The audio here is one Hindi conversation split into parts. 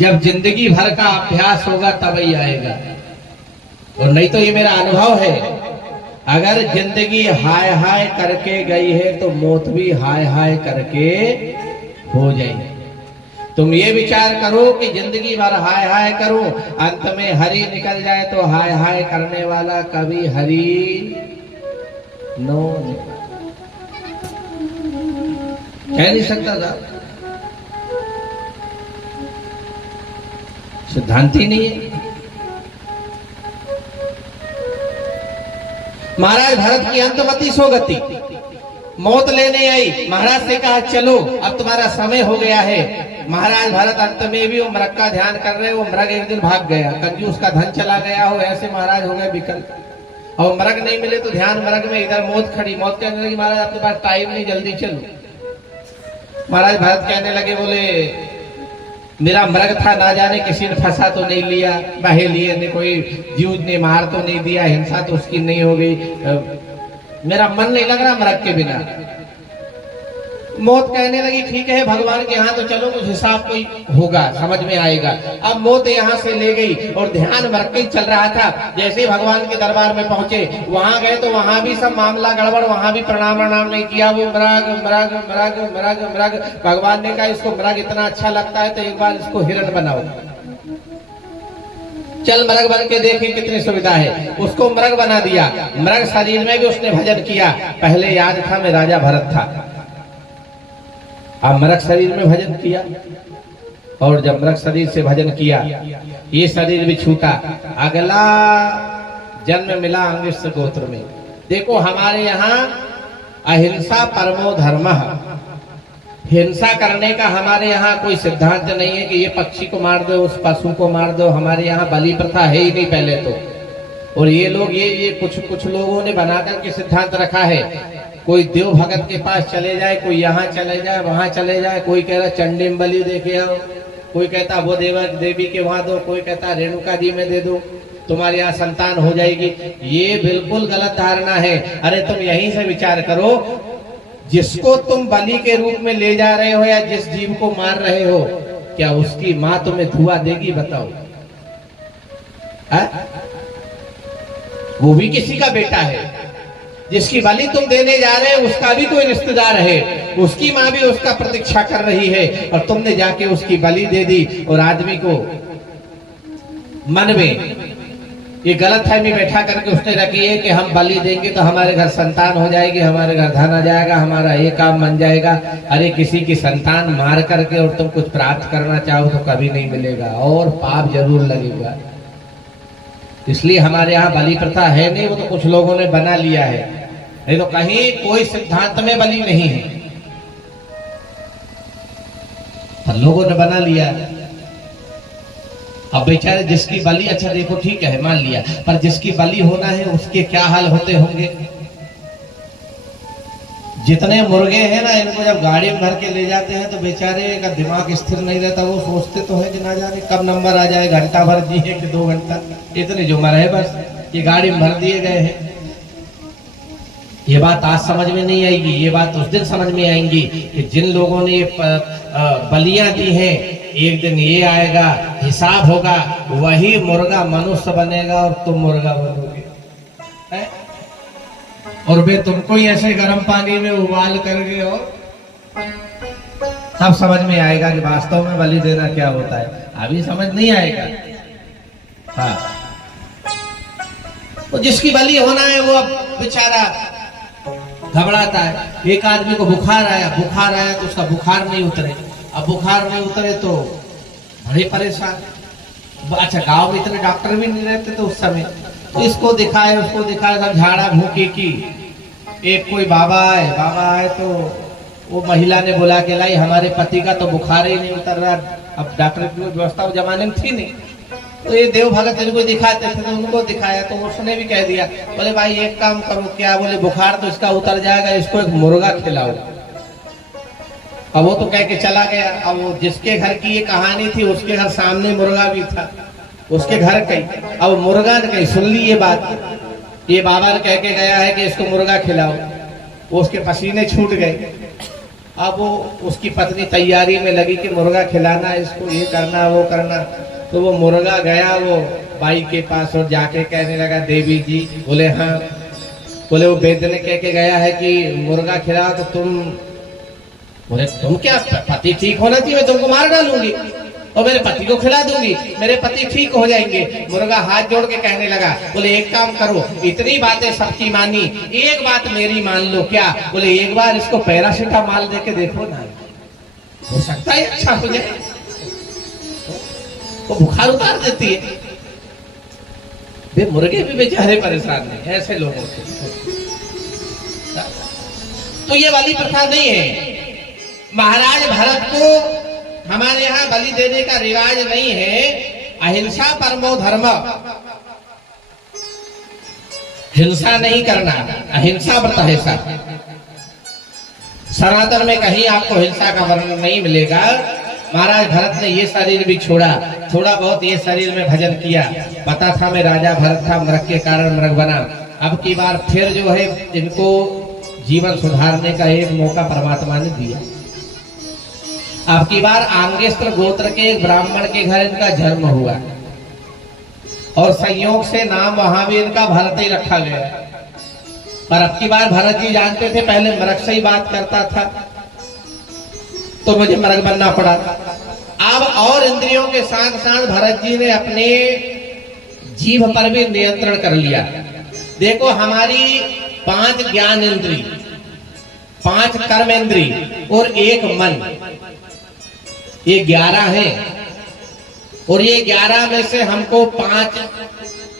जब जिंदगी भर का अभ्यास होगा तब ही आएगा, और नहीं तो ये मेरा अनुभव है, अगर जिंदगी हाय हाय करके गई है तो मौत भी हाय हाय करके हो जाएगी। तुम ये विचार करो कि जिंदगी भर हाय हाय करो, अंत में हरि निकल जाए तो हाय हाय करने वाला कभी हरि नो कह नहीं सकता था, सिद्धांत ही नहीं है। महाराज भरत की अंतमति सोगति, मौत लेने आई, महाराज से कहा चलो अब तुम्हारा समय हो गया है। महाराज भरत अंत में भी वो मृग का ध्यान कर रहे, वो मृग एक दिन भाग गया, कंजूस का धन चला गया हो, ऐसे महाराज हो गए विकल। और मृग नहीं मिले तो ध्यान मृग में, इधर मौत खड़ी, मौत कहने लगी महाराज आपके पास टाइम नहीं, जल्दी चलो। महाराज भरत कहने लगे, बोले मेरा मृग था, ना जाने किसी ने फंसा तो नहीं लिया, बहे लिए ने, कोई जीव ने मार तो नहीं दिया, हिंसा तो उसकी नहीं हो गई, मेरा मन नहीं लग रहा मृग के बिना। मौत कहने लगी ठीक है भगवान के यहाँ तो चलो, कुछ हिसाब कोई होगा, समझ में आएगा। अब मौत यहाँ से ले गई और ध्यान मृग के चल रहा था। जैसे ही भगवान के दरबार में पहुंचे, वहां गए तो वहां भी सब मामला गड़बड़, वहां भी प्रणाम नहीं किया, वो मृग मृग मृग मृग मृग। भगवान ने कहा इसको मृग इतना अच्छा लगता है तो एक बार इसको हिरण बनाओ, चल मृग बन के देखी कितनी सुविधा है। उसको मृग बना दिया, मृग शरीर में भी उसने भजन किया। पहले याद था मैं राजा भरत था, अब मृग शरीर में भजन किया, और जब मृग शरीर से भजन किया ये शरीर भी छूटा, अगला जन्म मिला अंगिष्ठ गोत्र में। देखो हमारे यहाँ अहिंसा परमो धर्मः, हिंसा करने का हमारे यहाँ कोई सिद्धांत नहीं है कि ये पक्षी को मार दो, उस पशु को मार दो। हमारे यहाँ बलि प्रथा है ही नहीं पहले तो, और ये लोग ये कुछ लोगों ने बनाकर के सिद्धांत रखा है। कोई देव भगत के पास चले जाए, कोई यहाँ चले जाए, वहां चले जाए, कोई कह रहा चंडी में बलि दे के आओ, कोई कहता वो देवी के वहां दो, कोई कहता रेणुका जी में दे दो, तुम्हारे यहाँ संतान हो जाएगी। ये बिल्कुल गलत धारणा है। अरे तुम यहीं से विचार करो, जिसको तुम बलि के रूप में ले जा रहे हो या जिस जीव को मार रहे हो, क्या उसकी माँ तुम्हें धुआं देगी? बताओ। वो भी किसी का बेटा है। जिसकी बलि तुम देने जा रहे हो उसका भी कोई रिश्तेदार है, उसकी माँ भी उसका प्रतीक्षा कर रही है, और तुमने जाके उसकी बलि दे दी। और आदमी को मन में ये गलतफहमी बैठा करके उसने रखी है कि हम बलि देंगे तो हमारे घर संतान हो जाएगी, हमारे घर धन आ जाएगा, हमारा ये काम बन जाएगा। अरे किसी की संतान मार करके और तुम कुछ प्राप्त करना चाहो तो कभी नहीं मिलेगा, और पाप जरूर लगेगा। इसलिए हमारे यहाँ बलि प्रथा है नहीं, वो तो कुछ लोगों ने बना लिया है, नहीं तो कहीं कोई सिद्धांत में बलि नहीं है, पर लोगों ने बना लिया। अब बेचारे जिसकी बलि, अच्छा देखो ठीक है मान लिया, पर जिसकी बलि होना है उसके क्या हाल होते होंगे। जितने मुर्गे हैं ना, इनको जब गाड़ी में भर के ले जाते हैं तो बेचारे का दिमाग स्थिर नहीं रहता, वो सोचते तो है कि ना जाने कब नंबर आ जाए, घंटा भर जिए कि 2 घंटा, इतने जो मरे बस ये गाड़ी में भर दिए गए हैं। ये बात आज समझ में नहीं आएगी, ये बात उस दिन समझ में आएंगी कि जिन लोगों ने बलियां दी हैं, एक दिन ये आएगा, हिसाब होगा, वही मुर्गा मनुष्य बनेगा और तुम मुर्गा बनोगे, और वे तुमको ही ऐसे गर्म पानी में उबाल करके, और तब समझ में आएगा कि वास्तव में बलि देना क्या होता है। अभी समझ नहीं आएगा। हाँ, तो जिसकी बलि होना है वो अब बेचारा घबराता है। एक आदमी को बुखार आया तो उसका बुखार नहीं उतरे, अब बुखार नहीं उतरे तो बड़े परेशान। अच्छा गांव में इतने डॉक्टर भी नहीं रहते तो उस समय, तो इसको दिखाए उसको दिखाए, सब झाड़ा भूखी की। एक कोई बाबा आए तो वो महिला ने बुला के लाई, हमारे पति का तो बुखार ही नहीं उतर रहा। अब डॉक्टर की व्यवस्था उस जमाने में थी नहीं, तो ये देव भगत इनको दिखाते थे, तो उनको दिखाया तो उसने भी कह दिया, बोले भाई एक काम करो, क्या बोले बुखार तो इसका उतर जाएगा, इसको एक मुर्गा खिलाओ। अब वो तो कह के चला गया। अब वो जिसके घर की ये कहानी थी उसके घर सामने मुर्गा भी था, उसके घर कहीं। अब मुर्गा ने कहीं सुन ली ये बात, ये बाबा ने कह के गया है कि इसको मुर्गा खिलाओ, वो उसके पसीने छूट गए। अब वो उसकी पत्नी तैयारी में लगी कि मुर्गा खिलाना, इसको ये करना वो करना। तो वो मुर्गा गया वो बाई के पास और जाके कहने लगा, देवी जी। बोले हाँ। बोले वो वैद्य ने कह के गया है कि मुर्गा खिलाओ तो तुम। बोले तुम क्या, पति ठीक होना चाहिए, मैं तुमको मार डालूंगी और मेरे पति को खिला दूंगी, मेरे पति ठीक हो जाएंगे। मुर्गा हाथ जोड़ के कहने लगा, बोले एक काम करो, इतनी बातें सबकी मानी, एक बात मेरी मान लो। क्या? बोले एक बार इसको पैरासीटामॉल दे के देखो ना, हो सकता है अच्छा हो जाए। वो बुखार उतार देती है। वे मुर्गे भी बेचारे परेशान हैं ऐसे लोगों से। तो ये वाली प्रथा नहीं है। महाराज भरत को हमारे यहाँ बलि देने का रिवाज नहीं है। अहिंसा परमो धर्म, हिंसा नहीं करना, अहिंसा व्रत है सब। सनातन में कहीं आपको हिंसा का वर्णन नहीं मिलेगा। महाराज भरत ने ये शरीर भी छोड़ा, थोड़ा बहुत ये शरीर में भजन किया। पता था मैं राजा भरत था, मृग के कारण मृग बना। अब की बार फिर जो है इनको जीवन सुधारने का एक मौका परमात्मा ने दिया। अब की बार आंगेस्त्र गोत्र के एक ब्राह्मण के घर इनका जन्म हुआ और संयोग से नाम वहां भी इनका भरत ही रखा गया। पर अब की बार भरत जी जानते थे पहले मृग से ही बात करता था, तो मुझे मृग बनना पड़ा। अब और इंद्रियों के साथ साथ भरत जी ने अपने जीभ पर भी नियंत्रण कर लिया। देखो हमारी 5 ज्ञान इंद्री, 5 कर्म इंद्री और 1 मन, ये 11 है। और ये 11 में से हमको 5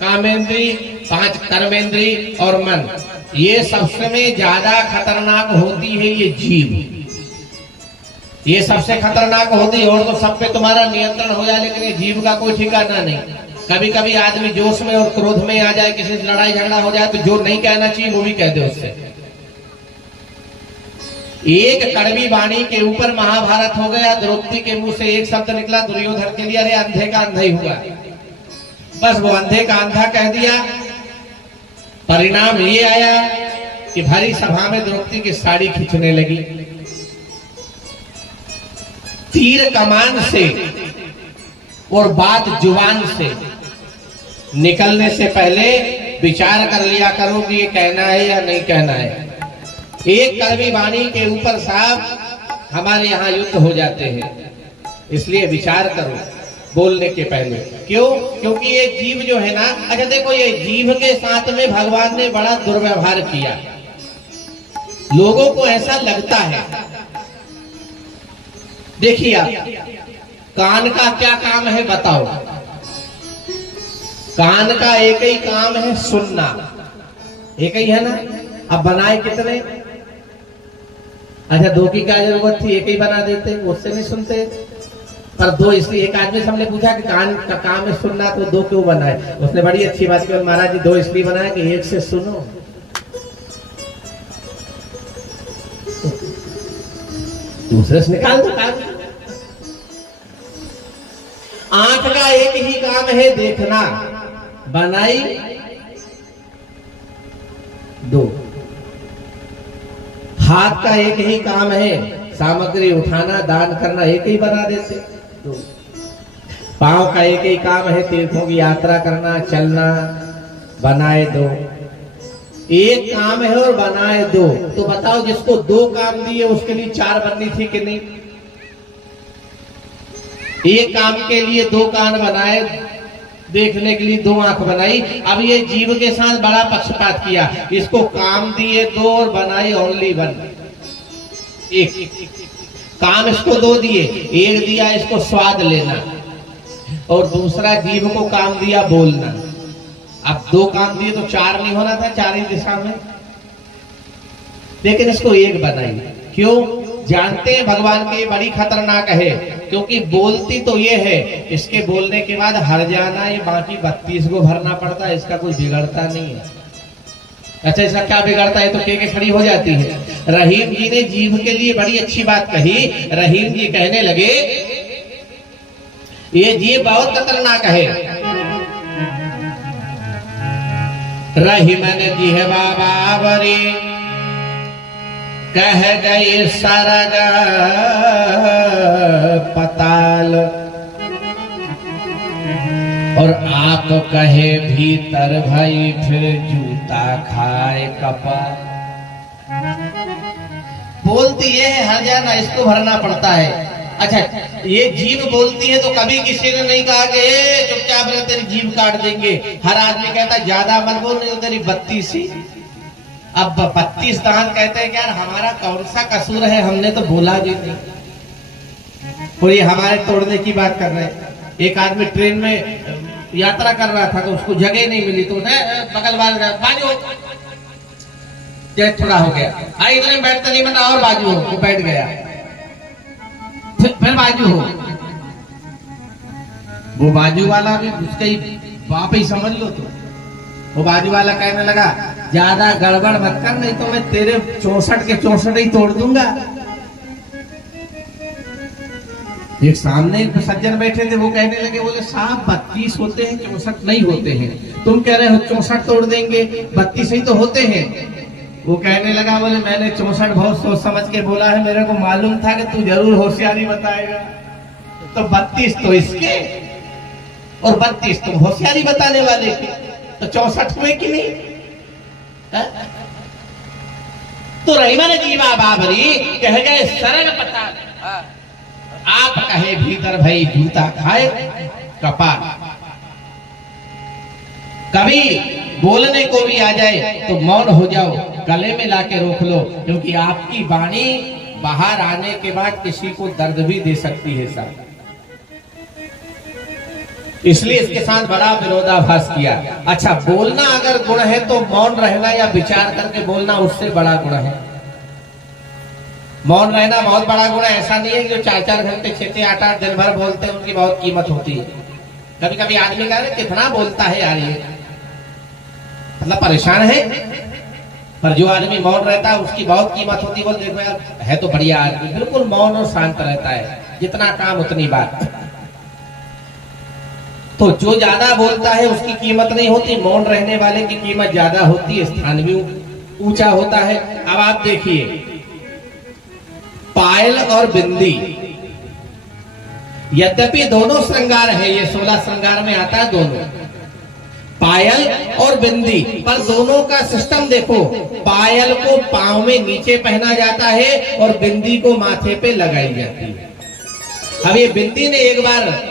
कामेंद्री, 5 कर्मेंद्री और मन, ये सबसे में ज्यादा खतरनाक होती है ये जीभ। ये सबसे खतरनाक होती है। और तो सब पे तुम्हारा नियंत्रण हो जाए, लेकिन ये जीभ का कोई ठिकाना नहीं। कभी कभी आदमी जोश में और क्रोध में आ जाए, किसी से लड़ाई झगड़ा हो जाए तो जो नहीं कहना चाहिए वो भी कह दे उससे। एक कड़वी वाणी के ऊपर महाभारत हो गया। द्रौपदी के मुंह से एक शब्द निकला दुर्योधन के लिए, अरे अंधे का अंधा ही हुआ। बस वो अंधे का अंधा कह दिया। परिणाम ये आया कि भरी सभा में द्रौपदी की साड़ी खींचने लगी। तीर कमान से और बात जुबान से निकलने से पहले विचार कर लिया करो कि ये कहना है या नहीं कहना है। एक कड़वी वाणी के ऊपर साहब हमारे यहाँ युद्ध हो जाते हैं, इसलिए विचार करो बोलने के पहले। क्यों? क्योंकि ये जीव जो है ना, अच्छा देखो ये जीव के साथ में भगवान ने बड़ा दुर्व्यवहार किया। लोगों को ऐसा लगता है, देखिए आप, कान का क्या काम है बताओ? कान का एक ही काम है सुनना, एक ही है ना। अब बनाए कितने? अच्छा 2 की क्या जरूरत थी, एक ही बना देते, उससे नहीं सुनते। पर 2 इसलिए, एक आदमी से हमने पूछा कि कान का काम है सुनना तो 2 क्यों बनाए? उसने बड़ी अच्छी बात की, महाराज जी 2 इसलिए बनाए कि एक से सुनो, दूसरे से निकाल दो कान। आंख का एक ही काम है देखना, बनाई 2। हाथ का एक ही काम है सामग्री उठाना, दान करना, एक ही बना देते 2। पांव का एक ही काम है तीर्थों की यात्रा करना, चलना, बनाए 2। एक काम है और बनाए 2। तो बताओ जिसको 2 काम दिए उसके लिए 4 बननी थी कि नहीं? एक काम के लिए 2 कान बनाए, देखने के लिए 2 आंख बनाई। अब ये जीव के साथ बड़ा पक्षपात किया, इसको काम दिए 2 और बनाई ओनली 1। एक काम इसको 2 दिए, एक दिया इसको स्वाद लेना और दूसरा जीव को काम दिया बोलना। अब 2 काम दिए तो 4 नहीं होना था, 4 ही दिशा में, लेकिन इसको 1 बनाई। क्यों? जानते हैं भगवान के बड़ी खतरनाक है, क्योंकि बोलती तो ये है, इसके बोलने के बाद हर जाना, ये बाकी 32 को भरना पड़ता है, इसका कुछ बिगड़ता नहीं है। अच्छा इसका क्या बिगड़ता है? तो के खड़ी हो जाती है। रहीम जी ने जीव के लिए बड़ी अच्छी बात कही। रहीम जी कहने लगे ये जीव बहुत खतरनाक है। रहीम ने जी है बाबा बरी कह गए सरग पताल, और आप कहे भीतर भाई फिर जूता खाए कपाल। बोलती ये है हर जाना इसको भरना पड़ता है। अच्छा, ये जीभ बोलती है तो कभी किसी ने नहीं कहा कि चुपचाप रह तेरी जीभ काट देंगे। हर आदमी कहता है ज्यादा मत बोल नहीं तो तेरी 32 ही। अब 32 दांत कहते हैं कि यार हमारा कौन सा कसूर है, हमने तो बोला भी नहीं, और ये हमारे तोड़ने की बात कर रहे हैं। एक आदमी ट्रेन में यात्रा कर रहा था तो उसको जगह नहीं मिली तो बगल वाले बाजू थोड़ा हो गया, आई इतने में बैठता नहीं बता और बाजू हो, वो बैठ गया, फिर बाजू हो। वो बाजू वाला भी उसका ही बाप ही समझ लो। तो वो बाजू वाला कहने लगा ज्यादा गड़बड़ मत कर नहीं तो मैं तेरे 64 के 64 ही तोड़ दूंगा। एक सामने एक सज्जन बैठे थे, वो कहने लगे बोले साहब 32 होते हैं 64 नहीं होते हैं, तुम कह रहे हो 64 तोड़ देंगे, 32 ही तो होते हैं। वो कहने लगा बोले मैंने 64 बहुत सोच समझ के बोला है, मेरे को मालूम था कि तू जरूर होशियारी बताएगा, तो 32 तो इसके और 32 तुम होशियारी बताने वाले के, तो 64 हुए कि नहीं? तो रहीमा ने जीवा बाबरी कह गए सरग पताल, आप कहे भीतर भाई जूता खाए कपाल। कभी बोलने को भी आ जाए तो मौन हो जाओ, गले में लाके रोक लो, क्योंकि आपकी वाणी बाहर आने के बाद किसी को दर्द भी दे सकती है साहब। इसलिए इसके साथ बड़ा विरोधाभास किया। अच्छा, बोलना अगर गुण है तो मौन रहना या विचार करके बोलना उससे बड़ा गुण है। मौन रहना बहुत बड़ा गुण है। ऐसा नहीं है कि जो 4-4 घंटे 6-6 8-8 दिन भर बोलते हैं उनकी बहुत कीमत होती है। कभी कभी आदमी कह रहे कितना बोलता है यार ये, मतलब परेशान है, पर जो आदमी मौन रहता है उसकी बहुत कीमत होती है। बोल देखो यार है तो बढ़िया आदमी, बिल्कुल मौन और शांत रहता है, जितना काम उतनी बात। तो जो ज्यादा बोलता है उसकी कीमत नहीं होती, मौन रहने वाले की कीमत ज्यादा होती है, स्थान भी ऊंचा होता है। अब आप देखिए पायल और बिंदी, यद्यपि दोनों श्रृंगार है, ये 16 श्रृंगार में आता है दोनों, पायल और बिंदी, पर दोनों का सिस्टम देखो, पायल को पांव में नीचे पहना जाता है और बिंदी को माथे पे लगाई जाती है। अब ये बिंदी ने एक बार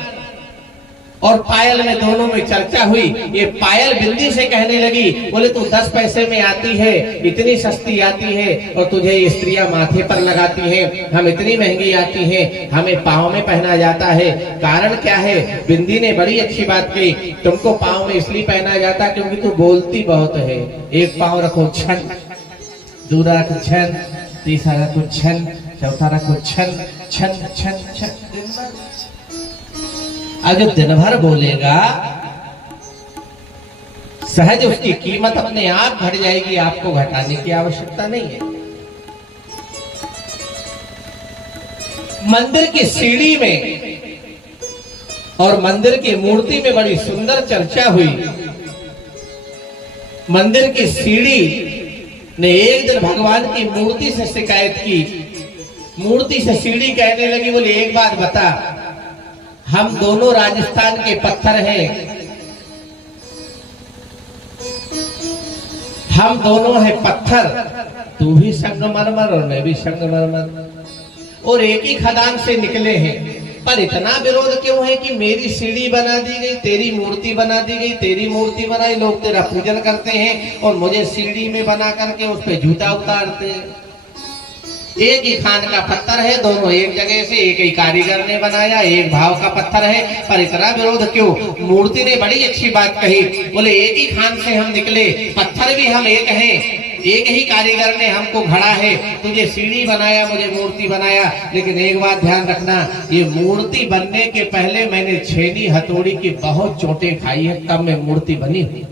और पायल में दोनों में चर्चा हुई। ये पायल बिंदी से कहने लगी बोले तू 10 पैसे में आती है, इतनी सस्ती आती है, और तुझे ये स्त्रियां माथे पर लगाती हैं, हम इतनी महंगी आती हैं, हमें पाँव में पहना जाता है, कारण क्या है? बिंदी ने बड़ी अच्छी बात कही, तुमको पाँव में इसलिए पहना जाता है क्योंकि तू बोलती बहुत है। एक पाँव रखो छन, दूसरा रखो छन, तीसरा रखो छन, चौथा रखो छन छन छन छन। अगर दिन भर बोलेगा सहज उसकी कीमत अपने आप घट जाएगी, आपको घटाने की आवश्यकता नहीं है। मंदिर की सीढ़ी में और मंदिर की मूर्ति में बड़ी सुंदर चर्चा हुई। मंदिर की सीढ़ी ने एक दिन भगवान की मूर्ति से शिकायत की। मूर्ति से सीढ़ी कहने लगी बोले एक बात बता, हम दोनों राजस्थान के पत्थर हैं, हम दोनों हैं पत्थर, तू भी संगमरमर और मैं भी संगमरमर, और एक ही खदान से निकले हैं, पर इतना विरोध क्यों है कि मेरी सीढ़ी बना दी गई, तेरी मूर्ति बना दी गई, तेरी मूर्ति बनाई, लोग तेरा पूजन करते हैं और मुझे सीढ़ी में बना करके उस पे जूता उतारते हैं। एक ही खान का पत्थर है, दोनों एक जगह से, एक ही कारीगर ने बनाया, एक भाव का पत्थर है, पर इतना विरोध क्यों? मूर्ति ने बड़ी अच्छी बात कही, बोले एक ही खान से हम निकले, पत्थर भी हम एक हैं, एक ही कारीगर ने हमको घड़ा है, तुझे सीढ़ी बनाया, मुझे मूर्ति बनाया, लेकिन एक बात ध्यान रखना, ये मूर्ति बनने के पहले मैंने छेनी हथौड़ी की बहुत चोटें खाई है, तब मैं मूर्ति बनी हूं।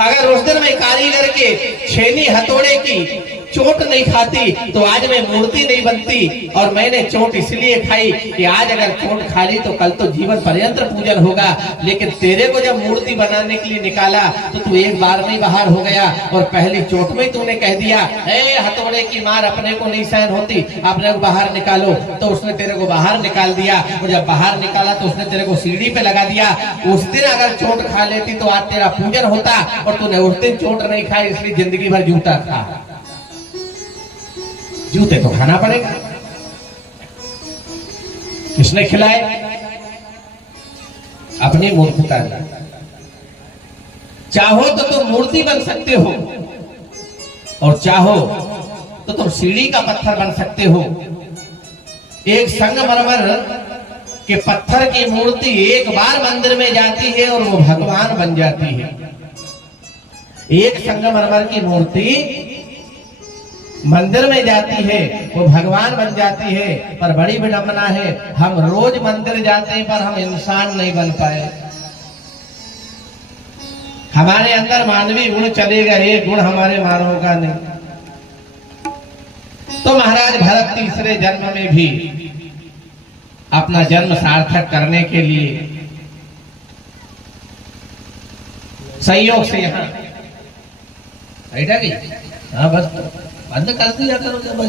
अगर उस दिन में कारीगर के छेनी हथौड़े की चोट नहीं खाती तो आज मैं मूर्ति नहीं बनती, और मैंने चोट इसलिए खाई कि आज अगर चोट खा ली तो कल तो जीवन पर्यंत पूजन होगा। लेकिन तेरे को जब मूर्ति बनाने के लिए निकाला तो तू एक बार में बाहर हो गया, और पहली चोट में तूने कह दिया ए हथौड़े की मार अपने को नहीं सहन होती, अपने को बाहर निकालो। तो उसने तेरे को बाहर निकाल दिया, और जब बाहर निकाला तो उसने तेरे को सीढ़ी पे लगा दिया। उस दिन अगर चोट खा लेती तो आज तेरा पूजन होता, और तूने उस दिन चोट नहीं खाई, इसलिए जिंदगी भर जूता खा। जूते तो खाना पड़ेगा। किसने खिलाए? अपनी मूर्खता। चाहो तो तुम मूर्ति बन सकते हो, और चाहो तो तुम सीढ़ी का पत्थर बन सकते हो। एक संगमरमर के पत्थर की मूर्ति एक बार मंदिर में जाती है और वो भगवान बन जाती है। एक संगमरमर की मूर्ति मंदिर में जाती है, वो भगवान बन जाती है। पर बड़ी विडंबना है, हम रोज मंदिर जाते हैं पर हम इंसान नहीं बन पाए। हमारे अंदर मानवीय गुण चलेगा, एक गुण हमारे मानव का नहीं। तो महाराज भरत तीसरे जन्म में भी अपना जन्म सार्थक करने के लिए संयोग से यहाँ बैठा गई। हाँ बस बंद कर दिया करो जब